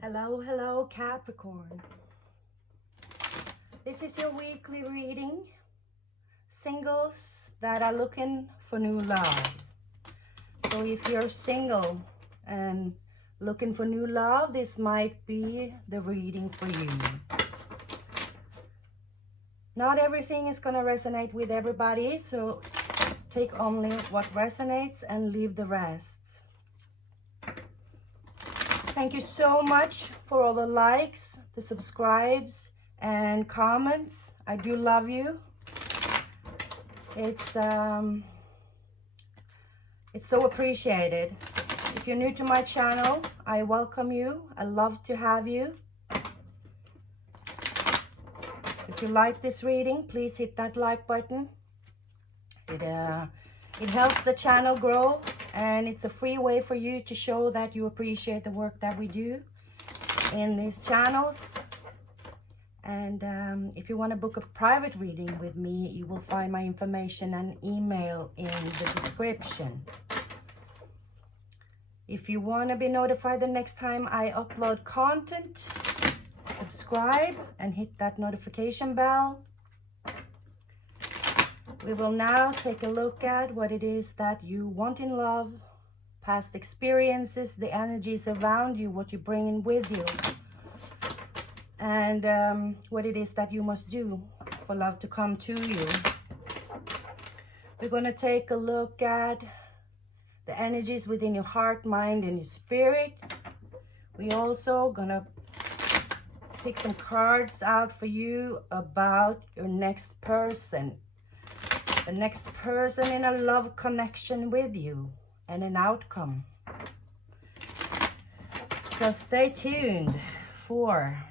Hello, hello, Capricorn. This is your weekly reading. Singles that are looking for new love. So if you're single and looking for new love, this might be the reading for you. Not everything is going to resonate with everybody, so take only what resonates and leave the rest. Thank you so much for all the likes, the subscribes, and comments. I do love you. It's so appreciated. If you're new to my channel, I welcome you. I love to have you. If you like this reading, please hit that like button. It helps the channel grow, and it's a free way for you to show that you appreciate the work that we do in these channels. And if you want to book a private reading with me, you will find my information and email in the description. If you want to be notified the next time I upload content, subscribe and hit that notification bell. We will now take a look at what it is that you want in love, past experiences, the energies around you, what you bring in with you, and what it is that you must do for love to come to you. We're going to take a look at the energies within your heart, mind, and your spirit. We also going to pick some cards out for you about your next person. The next person in a love connection with you and an outcome. So stay tuned for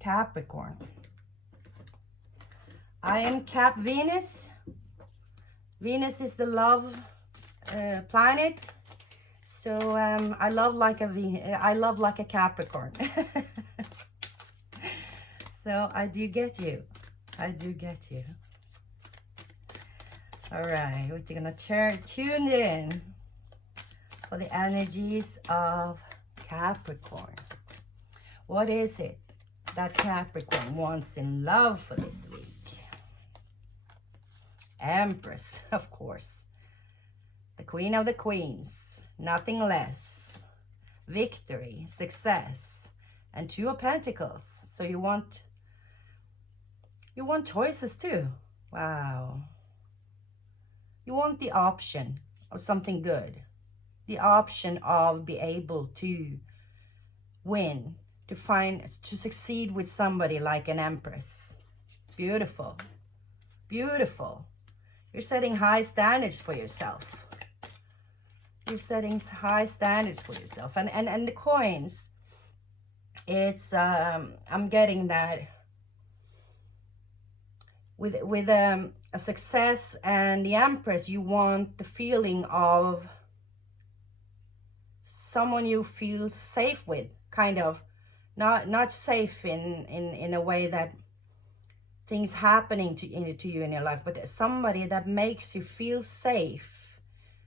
Capricorn. I am Cap Venus. Venus is the love planet. So I love like a Capricorn. So I do get you. I do get you. All right, we're gonna tune in for the energies of Capricorn. What is it that Capricorn wants in love for this week? Empress, of course. The Queen of the Queens, nothing less. Victory, success, and Two of Pentacles. So you want choices too. Wow. You want the option of something good. The option of be able to win, to succeed with somebody like an Empress. Beautiful. Beautiful. You're setting high standards for yourself. You're setting high standards for yourself. And the coins, it's, I'm getting that with a success and the Empress, you want the feeling of someone you feel safe with, kind of. Not safe in a way that things happening to you in your life, but somebody that makes you feel safe,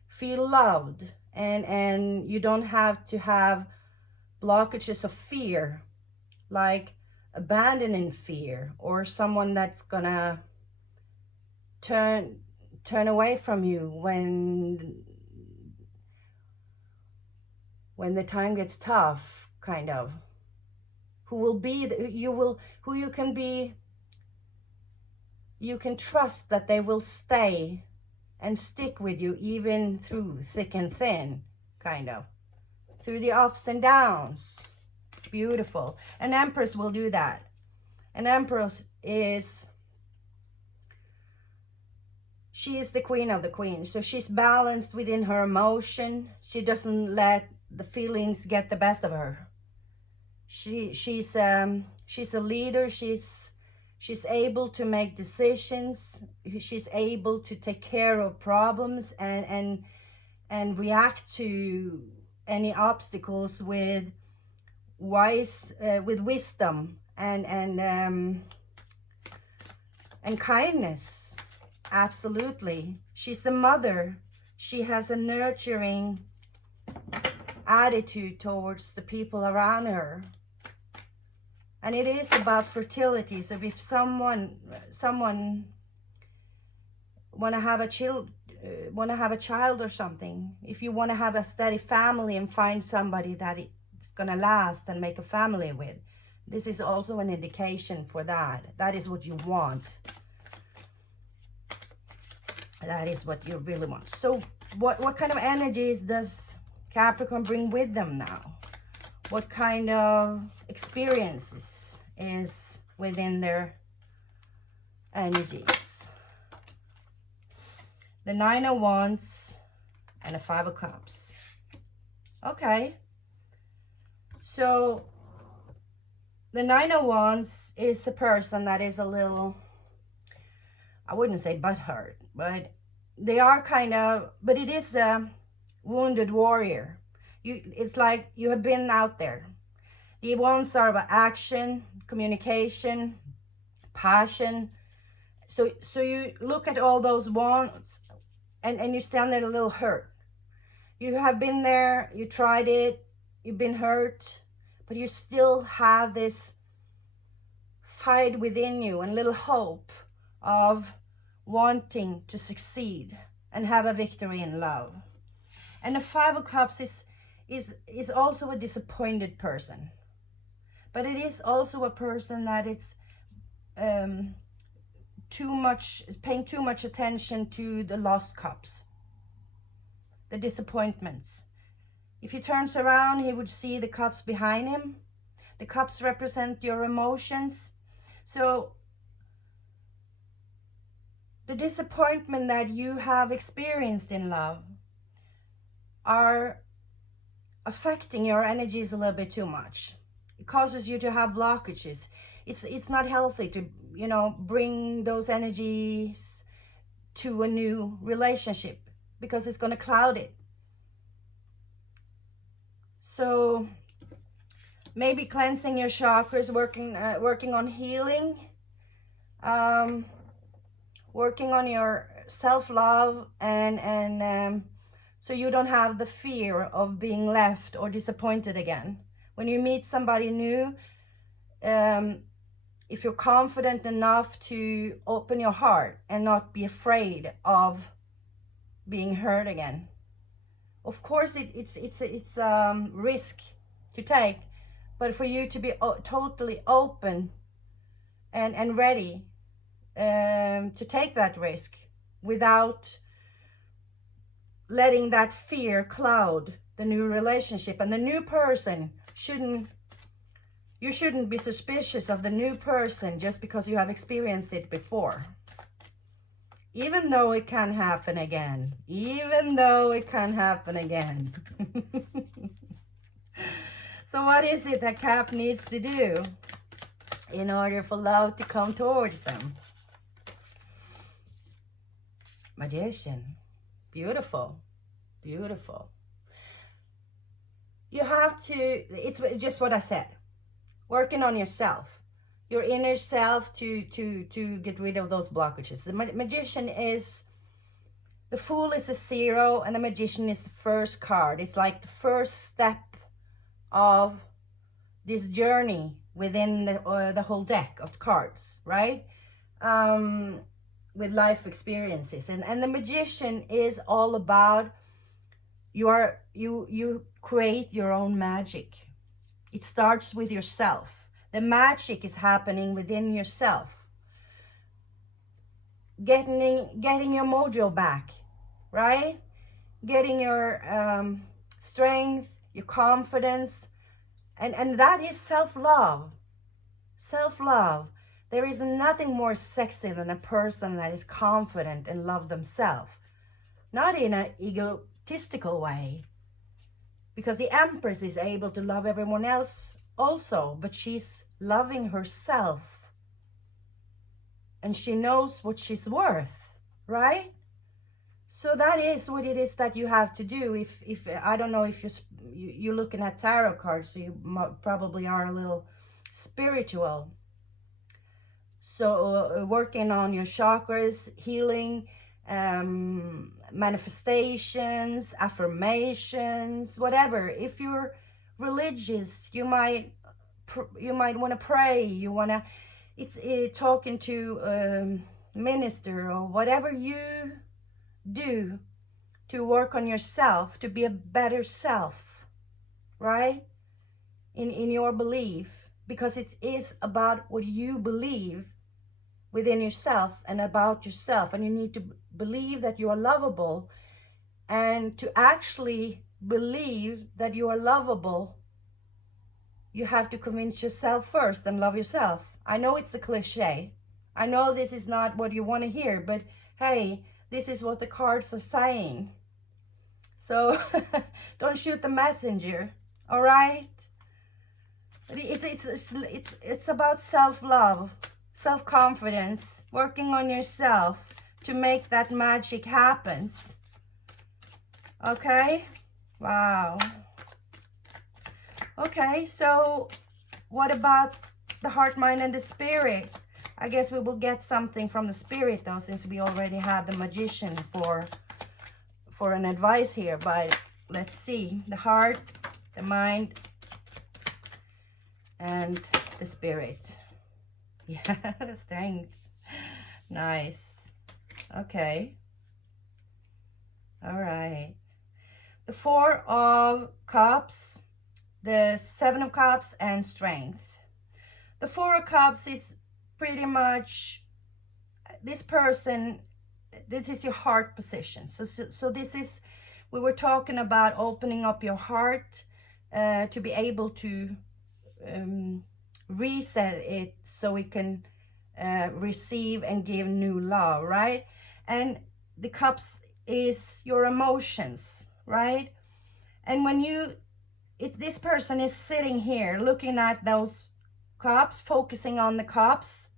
feel loved, and you don't have to have blockages of fear, like abandoning fear, or someone that's gonna turn away from you when the time gets tough, kind of. Who you can trust that they will stay and stick with you even through thick and thin, kind of, through the ups and downs. Beautiful. An Empress will do that. An Empress she is the Queen of the Queens. So she's balanced within her emotion. She doesn't let the feelings get the best of her. She's a leader. She's able to make decisions. She's able to take care of problems and react to any obstacles with wisdom and kindness. Absolutely. She's the mother. She has a nurturing attitude towards the people around her. And it is about fertility. So if someone want to have a child or something, if you want to have a steady family and find somebody that it's going to last and make a family with, this is also an indication for that. That is what you want. That is what you really want. So what kind of energies does Capricorn bring with them now? What kind of experiences is within their energies? The Nine of Wands and the Five of Cups. Okay. So the Nine of Wands is a person that is a little, I wouldn't say butthurt, but they are kind of, but it is a wounded warrior. It's like you have been out there. The wands are about action, communication, passion. So you look at all those wands and you stand there a little hurt. You have been there, you tried it, you've been hurt, but you still have this fight within you and little hope of wanting to succeed and have a victory in love. And the Five of Cups is also a disappointed person, but it is also a person that it's paying too much attention to the lost cups, the disappointments. If he turns around, he would see the cups behind him. The cups represent your emotions. So the disappointment that you have experienced in love are affecting your energies a little bit too much. It causes you to have blockages. It's not healthy to, bring those energies to a new relationship because it's going to cloud it. So maybe cleansing your chakras, working on healing, working on your self-love, and so you don't have the fear of being left or disappointed again. When you meet somebody new, if you're confident enough to open your heart and not be afraid of being hurt again. Of course, it's a risk to take, but for you to be totally open and ready to take that risk without letting that fear cloud the new relationship. And the new person you shouldn't be suspicious of the new person just because you have experienced it before. Even though it can happen again. Even though it can happen again. So what is it that Cap needs to do in order for love to come towards them? Magician. Beautiful. Beautiful. You have to, it's just what I said. Working on yourself. Your inner self to get rid of those blockages. The Magician is, the Fool is the 0 and the Magician is the first card. It's like the first step of this journey within the whole deck of cards, right? With life experiences. And the Magician is all about you create your own magic. It starts with yourself. The magic is happening within yourself. Getting your mojo back, right? Getting your strength, your confidence, and that is self-love. Self-love. There is nothing more sexy than a person that is confident and love themselves. Not in an egotistical way. Because the Empress is able to love everyone else also, but she's loving herself. And she knows what she's worth, right? So that is what it is that you have to do. If I don't know if you're looking at tarot cards, so you probably are a little spiritual. So working on your chakras, healing, manifestations, affirmations, whatever. If you're religious, you might want to pray. You want to, it's talking to minister or whatever you do to work on yourself, to be a better self, right? In your belief, because it is about what you believe within yourself and about yourself. And you need to believe that you are lovable. And to actually believe that you are lovable, you have to convince yourself first and love yourself. I know it's a cliche. I know this is not what you want to hear, but hey, this is what the cards are saying. So don't shoot the messenger, all right? It's about self-love, self-confidence, working on yourself to make that magic happen. Okay? Wow. Okay, so what about the heart, mind, and the spirit? I guess we will get something from the spirit though, since we already had the magician for an advice here. But let's see. The heart, the mind, and the spirit. Yeah, the strength. Nice. Okay. All right. The Four of Cups, the Seven of Cups, and strength. The Four of Cups is pretty much this person. This is your heart position. So this is, we were talking about opening up your heart to be able to reset it so it can receive and give new love, right? And the cups is your emotions, right? And when this person is sitting here looking at those cups, focusing on the cups,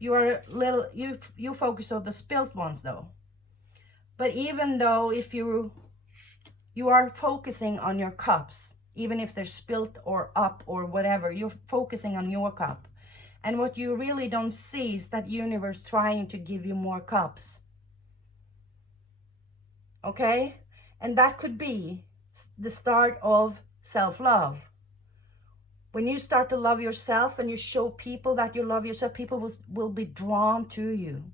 you focus on the spilt ones though. But even though if you are focusing on your cups, even if they're spilt or up or whatever, you're focusing on your cup. And what you really don't see is that universe trying to give you more cups. Okay? And that could be the start of self-love. When you start to love yourself and you show people that you love yourself, people will be drawn to you.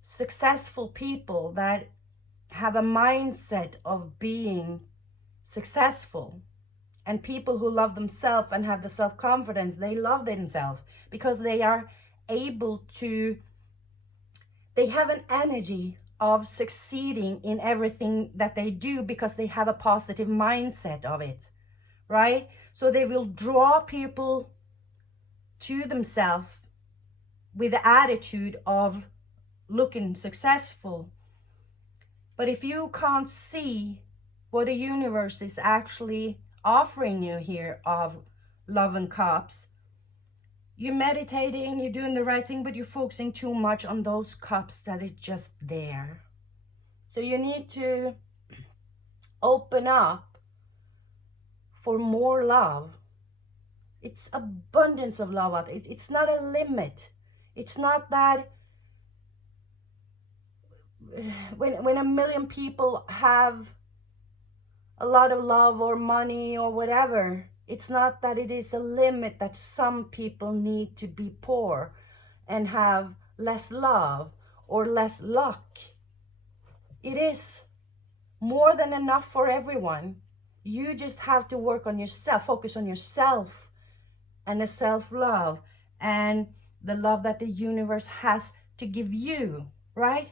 Successful people that have a mindset of being successful, and people who love themselves and have the self-confidence, they love themselves because they are able to, they have an energy of succeeding in everything that they do because they have a positive mindset of it, right? So they will draw people to themselves with the attitude of looking successful. But if you can't see what the universe is actually offering you here of love and cups, you're meditating, you're doing the right thing, but you're focusing too much on those cups that are just there. So you need to open up for more love. It's abundance of love. It's not a limit. It's not that when a million people have a lot of love or money or whatever, it's not that it is a limit that some people need to be poor and have less love or less luck. It is more than enough for everyone. You just have to work on yourself, focus on yourself and the self-love and the love that the universe has to give you, right?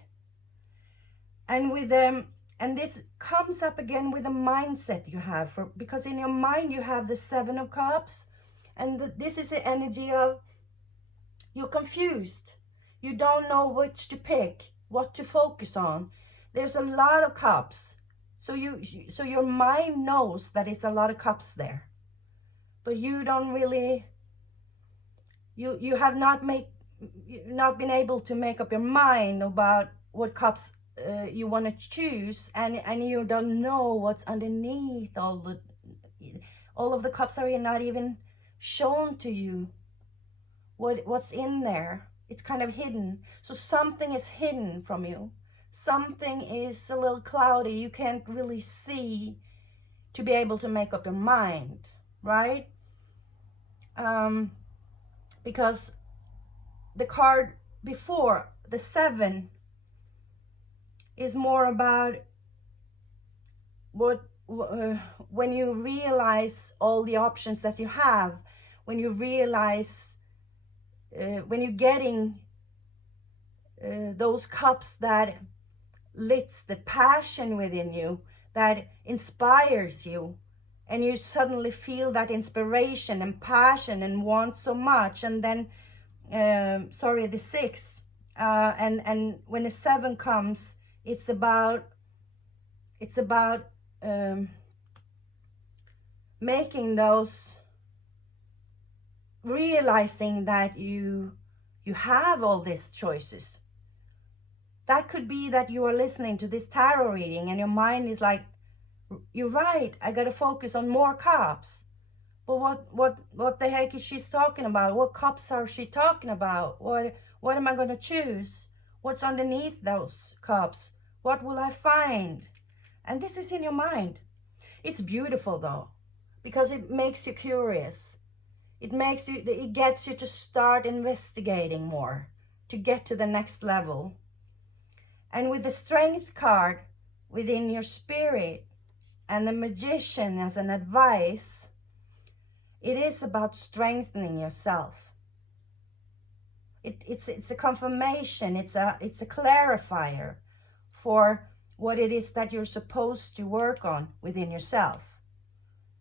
And with them, and this comes up again with the mindset you have, because in your mind you have the Seven of Cups, and this is the energy of you're confused. You don't know which to pick, what to focus on. There's a lot of cups, so your mind knows that it's a lot of cups there, but you don't really. You have not been able to make up your mind about what cups you want to choose, and you don't know what's underneath all of the cups are not even shown to you what's in there. It's kind of hidden. So something is hidden from you. something is a little cloudy, you can't really see to be able to make up your mind, right? Because the card before, the 7, is more about when you realize all the options that you have, when you realize, when you're getting those cups that lights the passion within you, that inspires you, and you suddenly feel that inspiration and passion and want so much. And then the 6, and when the 7 comes, it's about making those, realizing that you have all these choices. That could be that you are listening to this tarot reading and your mind is like, you're right, I gotta focus on more cups. But what the heck is she talking about? What cups are she talking about? What am I gonna choose? What's underneath those cups? What will I find? And this is in your mind. It's beautiful though, because it makes you curious. It gets you to start investigating more, to get to the next level. And with the Strength card within your spirit and the Magician as an advice, it is about strengthening yourself. It's a confirmation, it's a clarifier for what it is that you're supposed to work on within yourself.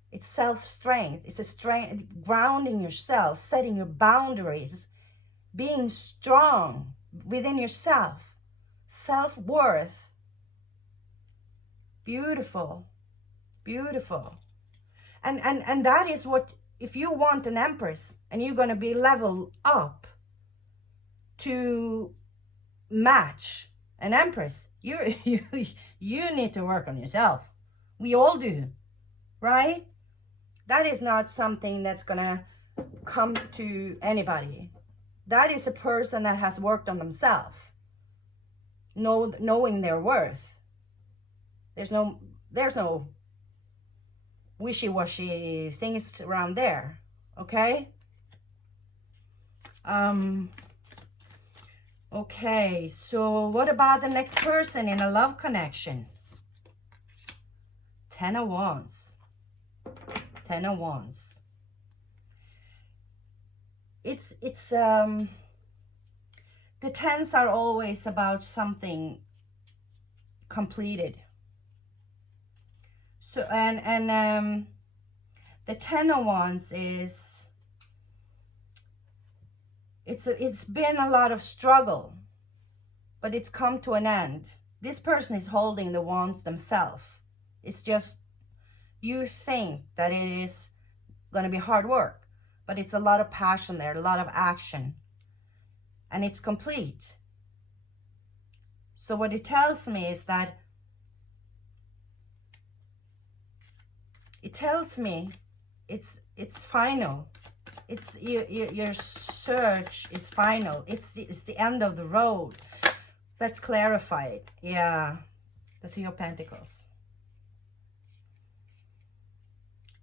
It's self-strength. It's a strength, grounding yourself, setting your boundaries, being strong within yourself, self-worth. Beautiful, beautiful. And that is what, if you want an Empress and you're going to be leveled up to match an Empress, you need to work on yourself. We all do, right? That is not something that's gonna come to anybody. That is a person that has worked on themselves, knowing their worth. There's no wishy-washy things around there, okay? Okay, so what about the next person in a love connection? 10 of Wands. 10 of Wands. It's the 10s are always about something completed. So and the 10 of Wands is, it's been a lot of struggle, but it's come to an end. This person is holding the wands themselves. It's just, you think that it is going to be hard work, but it's a lot of passion there, a lot of action, and it's complete. So what it tells me is that, it tells me it's final. It's your search is final. It's the end of the road. Let's clarify it. Yeah, the 3 of Pentacles.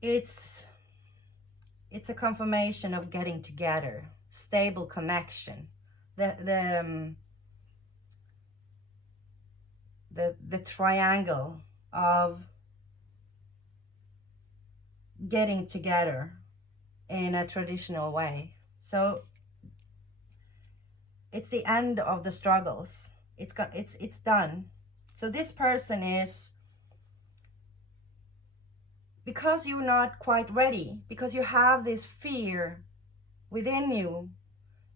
It's a confirmation of getting together, stable connection. The triangle of getting together in a traditional way. So it's the end of the struggles. It's done. So this person is, because you're not quite ready, because you have this fear within you,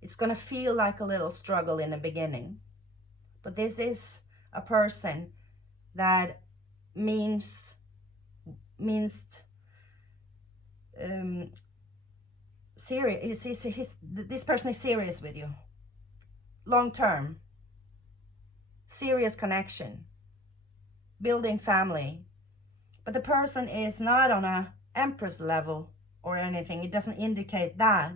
it's going to feel like a little struggle in the beginning. But this is a person that means serious. This person is serious with you, long term, serious connection, building family. But the person is not on a Empress level or anything. It doesn't indicate that.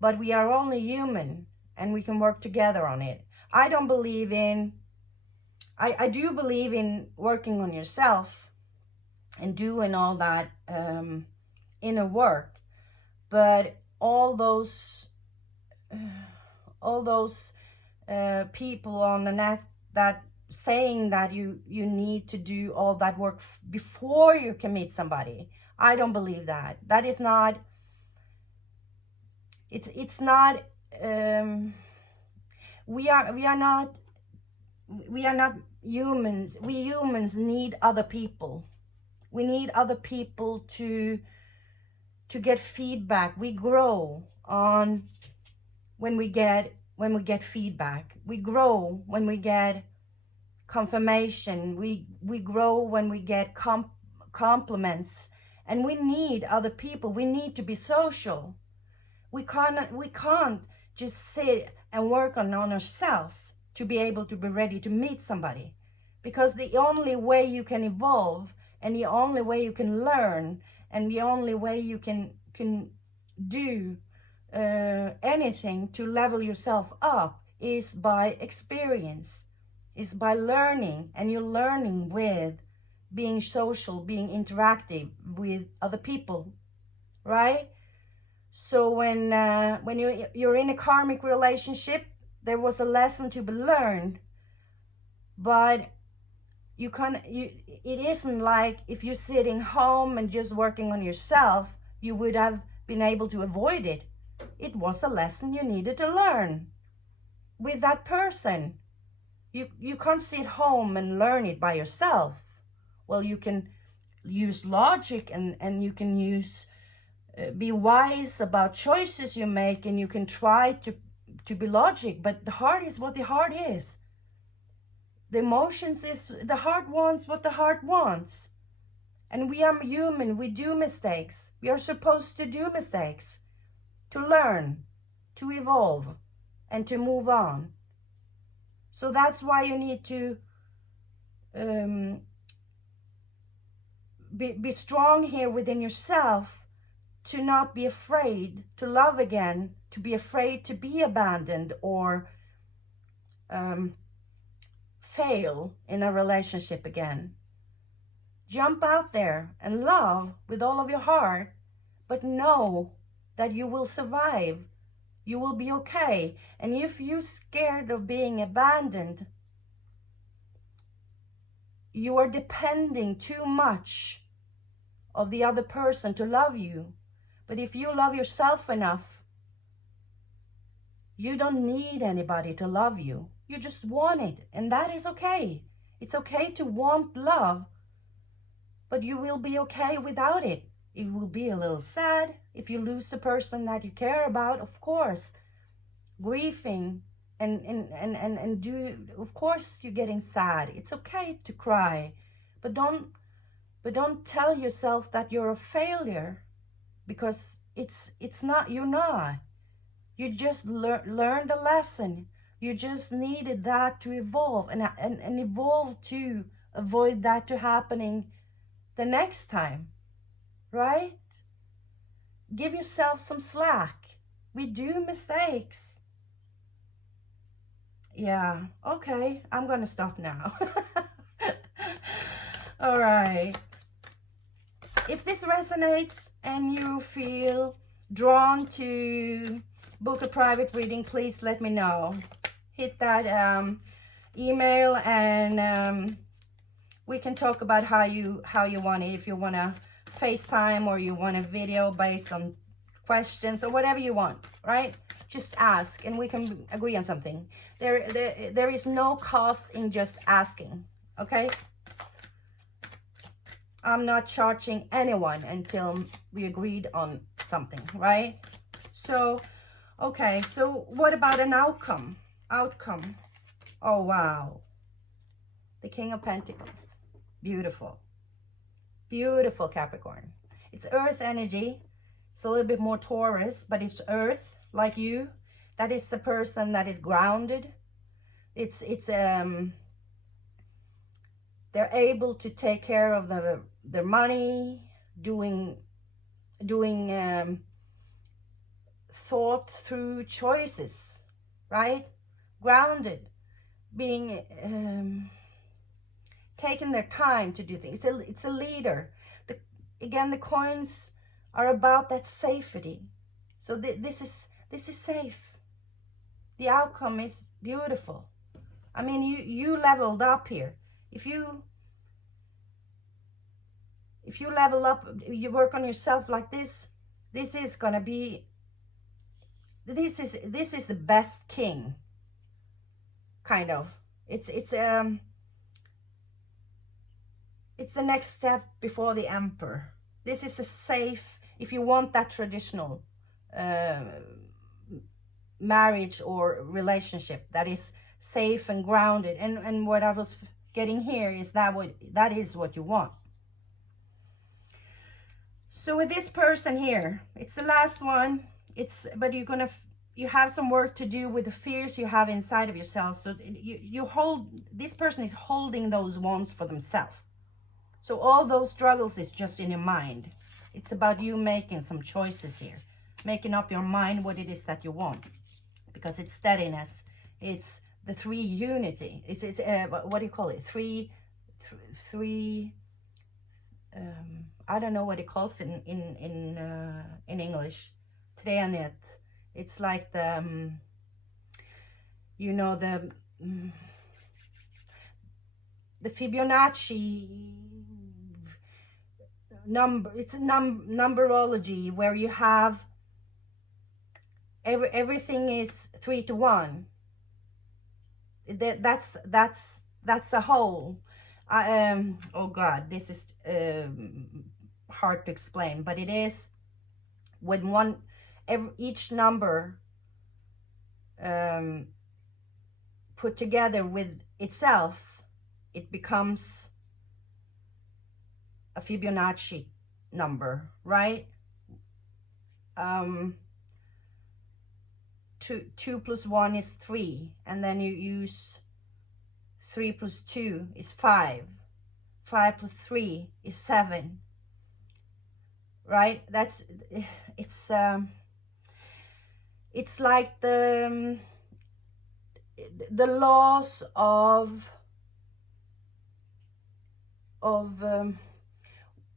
But we are only human and we can work together on it. I don't believe in I do believe in working on yourself and doing all that inner work, but all those people on the net that saying that you need to do all that work before you can meet somebody, I don't believe that. That is not, it's not, um, we are not humans. We humans need other people. We need other people to get feedback. We grow on when we get feedback. We grow when we get confirmation. We grow when we get compliments, and we need other people. We need to be social. We can't just sit and work on ourselves to be able to be ready to meet somebody, because the only way you can evolve, and the only way you can learn, and the only way you can do anything to level yourself up is by experience, is by learning. And you're learning with being social, being interactive with other people, right? So when you're in a karmic relationship, there was a lesson to be learned, but it isn't like if you're sitting home and just working on yourself, you would have been able to avoid it. It was a lesson you needed to learn with that person. You can't sit home and learn it by yourself. Well, you can use logic, and you can use be wise about choices you make, and you can try to be logic, but the heart is what the heart is. The emotions is the heart wants what the heart wants. And we are human. We do mistakes. We are supposed to do mistakes to learn, to evolve, and to move on. So that's why you need to be strong here within yourself, to not be afraid to love again, to be afraid to be abandoned or fail in a relationship again. Jump out there and love with all of your heart, but know that you will survive. You will be okay. And if you're scared of being abandoned, you are depending too much of the other person to love you. But if you love yourself enough, you don't need anybody to love you. You just want it, and that is okay. It's okay to want love, but you will be okay without it. It will be a little sad if you lose the person that you care about, of course. Grieving and do, of course you're getting sad. It's okay to cry, but don't tell yourself that you're a failure, because it's not. You're not. You just learned a lesson. You just needed that to evolve and evolve to avoid that to happening the next time, right? Give yourself some slack. We do mistakes. Yeah, okay, I'm gonna stop now. All right. If this resonates and you feel drawn to book a private reading, please let me know. Hit that email, and we can talk about how you want it. If you want to FaceTime, or you want a video based on questions, or whatever you want, right? Just ask and we can agree on something. There is no cost in just asking, okay? I'm not charging anyone until we agreed on something, right? So, okay, so what about an outcome? Oh, wow. The King of Pentacles. Beautiful. Beautiful, Capricorn. It's earth energy. It's a little bit more Taurus, but it's earth, like you. That is a person that is grounded. They're able to take care of their money, doing thought through choices, right? Grounded, being taking their time to do things. It's a leader. Again, the coins are about that safety. So this is safe. The outcome is beautiful. I mean, you leveled up here. If you level up, you work on yourself like this is gonna be, this is the best king, kind of. It's the next step before the emperor. This is a safe, if you want that traditional marriage or relationship that is safe and grounded, and what I was getting here is that is what you want. So with this person here, it's the last one. But you have some work to do with the fears you have inside of yourself. So this person is holding those ones for themselves. So all those struggles is just in your mind. It's about you making some choices here, making up your mind what it is that you want, because it's steadiness. It's the three unity. It's what do you call it? Three. I don't know what it calls in English. Today on it, it's like the the Fibonacci number. It's a numberology where you have everything is 3 to 1. That's a whole. Oh God, this is hard to explain, but it is when each number put together with itself, it becomes a Fibonacci number, right? 2 plus 1 is 3, and then you use 3 plus 2 is 5. 5 plus 3 is 7. Right? It's like the laws of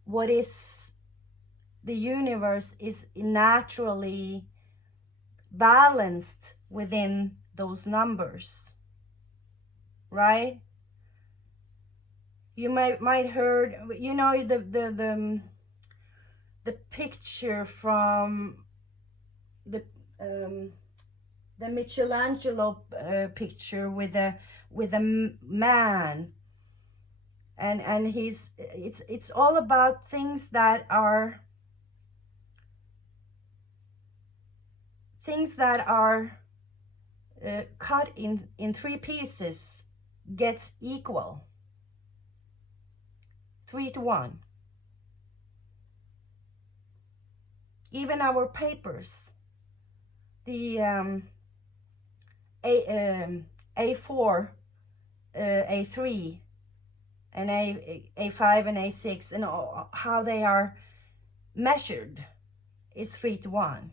what is the universe is naturally balanced within those numbers, right? You might heard, the picture from the Michelangelo picture with a man, and it's all about things that are cut in 3 pieces gets equal, 3 to 1. Even our papers, the A4, A3, and A5 and A6, and how they are measured is 3 to 1.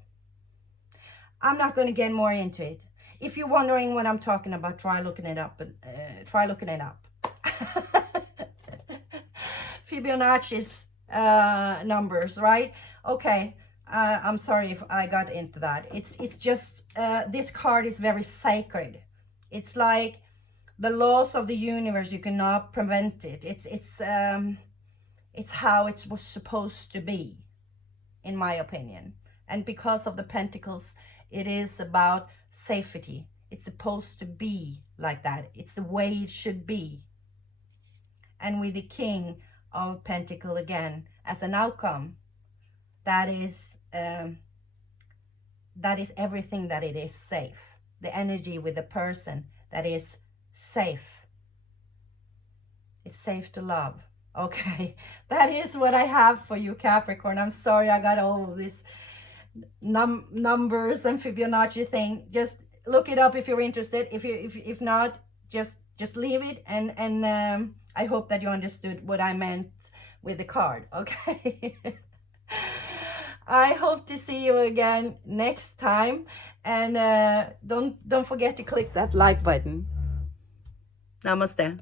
I'm not going to get more into it. If you're wondering what I'm talking about, try looking it up. Fibonacci's numbers, right? Okay. I'm sorry if I got into that. It's just this card is very sacred. It's like the laws of the universe. You cannot prevent it. It's how it was supposed to be, in my opinion. And because of the Pentacles, it is about safety. It's supposed to be like that. It's the way it should be. And with the King of Pentacles again as an outcome, that is everything that it is safe. The energy with the person that is safe. It's safe to love. Okay, that is what I have for you, Capricorn. I'm sorry I got all of this numbers and Fibonacci thing. Just look it up if you're interested. If not, just leave it. And I hope that you understood what I meant with the card. Okay. I hope to see you again next time, and don't forget to click that like button. Namaste.